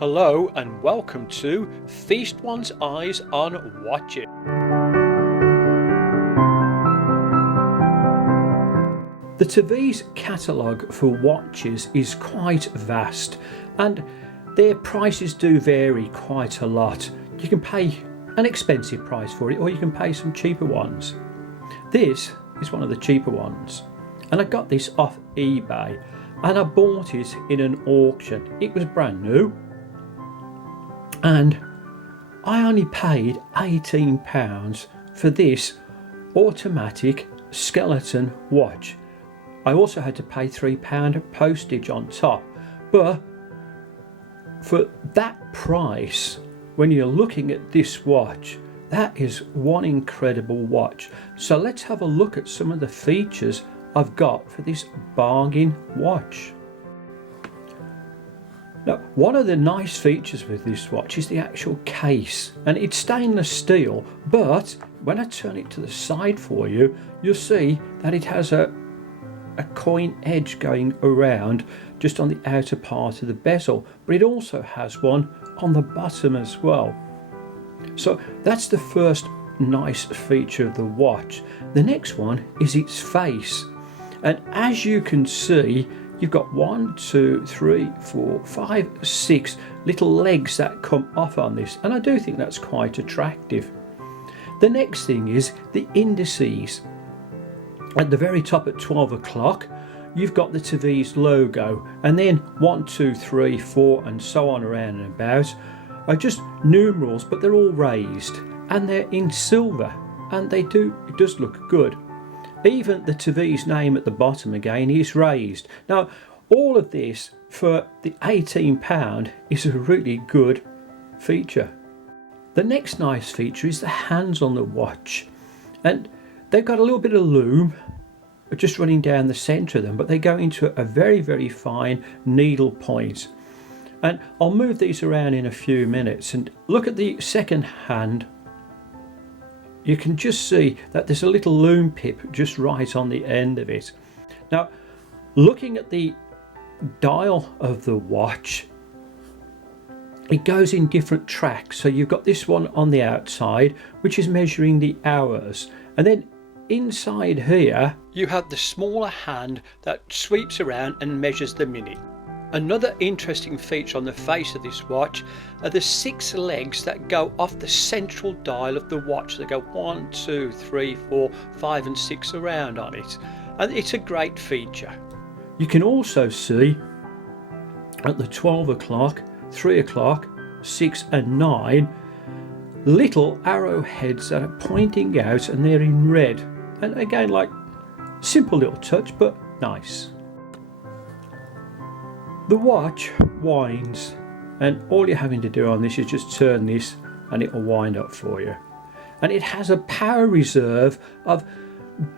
Hello and welcome to Feast One's Eyes on Watches. The Tevise catalogue for watches is quite vast and their prices do vary quite a lot. You can pay an expensive price for it or you can pay some cheaper ones. This is one of the cheaper ones and I got this off eBay and I bought it in an auction. It was brand new and I only paid £18 for this automatic skeleton watch. I also had to pay £3 postage on top, but for that price, when you're looking at this watch, that is one incredible watch. So let's have a look at some of the features I've got for this bargain watch. Now, one of the nice features with this watch is the actual case, and it's stainless steel, but when I turn it to the side for you, you'll see that it has a coin edge going around just on the outer part of the bezel, but it also has one on the bottom as well. So that's the first nice feature of the watch. The next one is its face, and as you can see, you've got 1, 2, 3, 4, 5, 6 little legs that come off on this, and I do think that's quite attractive. The next thing is the indices. At the very top at 12 o'clock, you've got the Tevise logo, and then 1, 2, 3, 4, and so on around and about are just numerals, but they're all raised and they're in silver, and it does look good. Even the Tevise name at the bottom again is raised. Now, all of this for the £18 is a really good feature. The next nice feature is the hands on the watch, and they've got a little bit of lume just running down the centre of them, but they go into a very, very fine needle point. And I'll move these around in a few minutes and look at the second hand. You can just see that there's a little lume pip just right on the end of it. Now, looking at the dial of the watch, it goes in different tracks. So you've got this one on the outside, which is measuring the hours, and then inside here you have the smaller hand that sweeps around and measures the minute. Another interesting feature on the face of this watch are the 6 legs that go off the central dial of the watch. They go 1, 2, 3, 4, 5 and 6 around on it, and it's a great feature. You can also see at the 12 o'clock, 3 o'clock, 6 and 9 little arrowheads that are pointing out, and they're in red, and again, like, simple little touch but nice. The watch winds, and all you're having to do on this is just turn this and it will wind up for you. And it has a power reserve of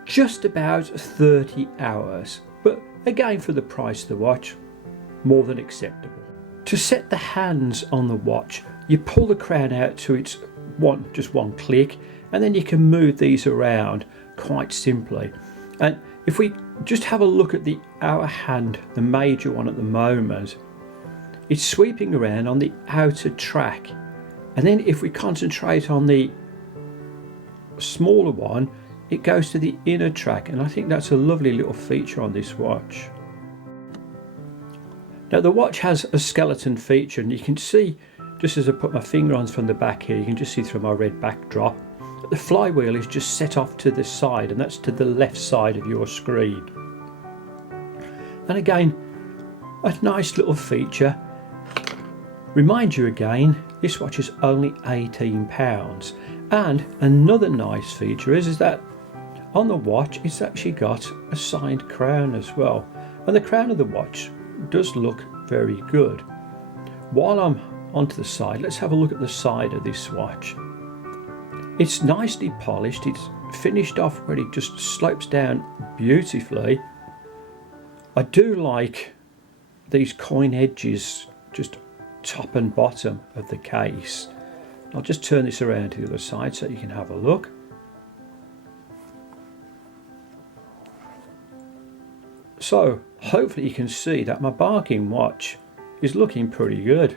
just about 30 hours, but again, for the price of the watch, more than acceptable. To set the hands on the watch, you pull the crown out to its just one click, and then you can move these around quite simply. And if we just have a look at the hour hand, the major one at the moment, it's sweeping around on the outer track, and then if we concentrate on the smaller one, it goes to the inner track, and I think that's a lovely little feature on this watch. Now, the watch has a skeleton feature, and you can see, just as I put my finger on from the back here, you can just see through my red backdrop, the flywheel is just set off to the side, and that's to the left side of your screen. And again, a nice little feature. Remind you again, this watch is only £18. And another nice feature is that on the watch it's actually got a signed crown as well, and the crown of the watch does look very good. While I'm onto the side, let's have a look at the side of this watch. It's nicely polished, it's finished off where it just slopes down beautifully. I do like these coin edges just top and bottom of the case. I'll just turn this around to the other side so you can have a look. So hopefully you can see that my bargain watch is looking pretty good.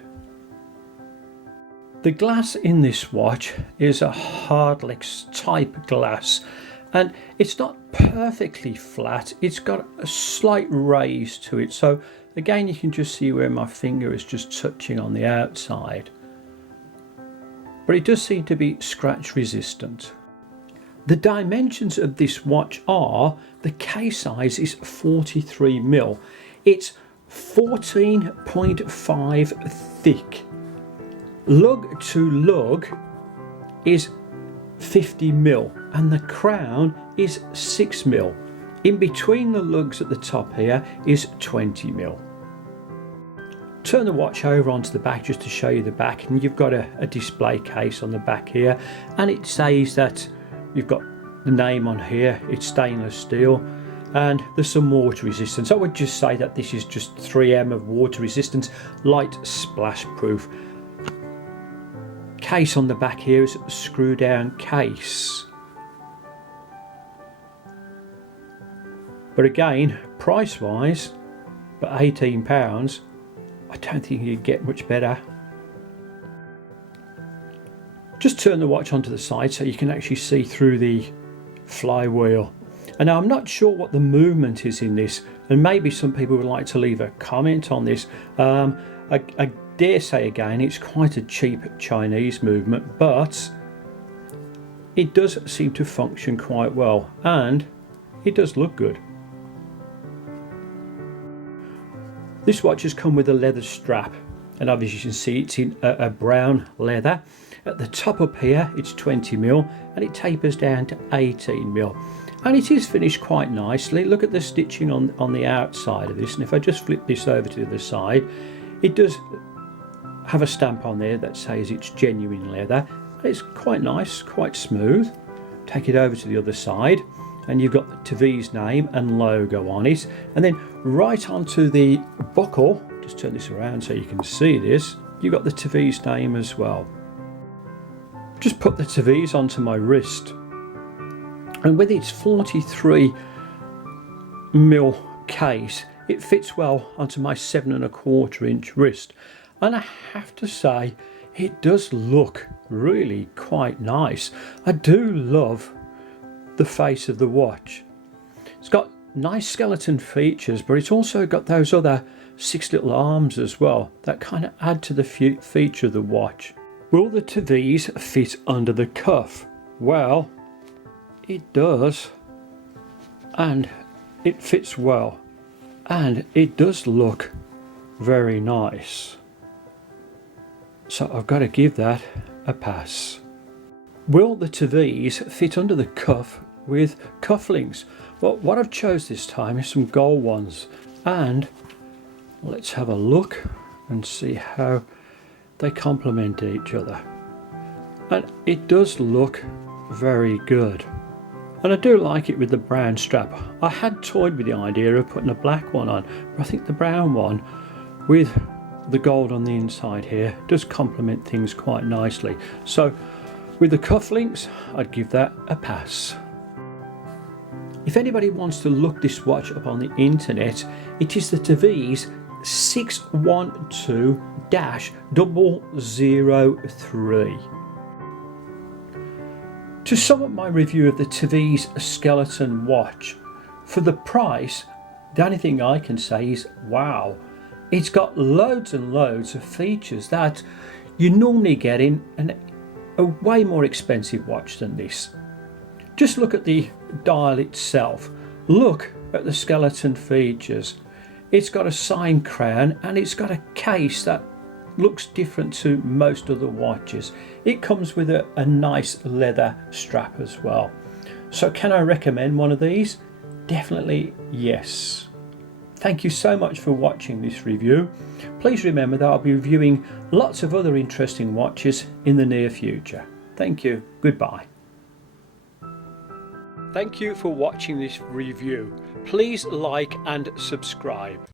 The glass in this watch is a Hardlex type glass, and it's not perfectly flat, it's got a slight raise to it, so again you can just see where my finger is just touching on the outside, but it does seem to be scratch resistant. The dimensions of this watch are, the case size is 43mm, it's 14.5 thick, lug to lug is 50mm, and the crown is 6mm. In between the lugs at the top here is 20mm. Turn the watch over onto the back just to show you the back, and you've got a display case on the back here, and it says that you've got the name on here, it's stainless steel, and there's some water resistance. I would just say that this is just 3M of water resistance, light splash proof. Case on the back here is a screw down case. But again, price wise, for £18, I don't think you get much better. Just turn the watch onto the side so you can actually see through the flywheel. And now I'm not sure what the movement is in this, and maybe some people would like to leave a comment on this. I dare say again, it's quite a cheap Chinese movement, but it does seem to function quite well, and it does look good. This watch has come with a leather strap, and obviously you can see it's in a brown leather. At the top up here it's 20mm, and it tapers down to 18mm, and it is finished quite nicely. Look at the stitching on the outside of this, and if I just flip this over to the other side, it does have a stamp on there that says it's genuine leather. It's quite nice, quite smooth. Take it over to the other side, and you've got the Tevise name and logo on it, and then right onto the buckle, just turn this around so you can see this, you've got the Tevise name as well. Just put the Tevise onto my wrist, and with its 43mm case, it fits well onto my 7¼ inch wrist, and I have to say it does look really quite nice. I do love the face of the watch. It's got nice skeleton features, but it's also got those other 6 little arms as well that kind of add to the feature of the watch. Will the Tevise fit under the cuff? Well, it does, and it fits well, and it does look very nice. So I've got to give that a pass. Will the Tevise fit under the cuff with cufflinks? Well, what I've chose this time is some gold ones, and let's have a look and see how they complement each other. And it does look very good, and I do like it with the brown strap. I had toyed with the idea of putting a black one on, but I think the brown one with the gold on the inside here does complement things quite nicely. So with the cufflinks, I'd give that a pass. If anybody wants to look this watch up on the internet, it is the Tevise 612-003. To sum up my review of the Tevise skeleton watch, for the price, the only thing I can say is wow. It's got loads and loads of features that you normally get in a way more expensive watch than this. Just look at the dial itself. Look at the skeleton features. It's got a sign crown, and it's got a case that looks different to most other watches. It comes with a nice leather strap as well. So can I recommend one of these? Definitely yes. Thank you so much for watching this review. Please remember that I'll be reviewing lots of other interesting watches in the near future. Thank you. Goodbye. Thank you for watching this review. Please like and subscribe.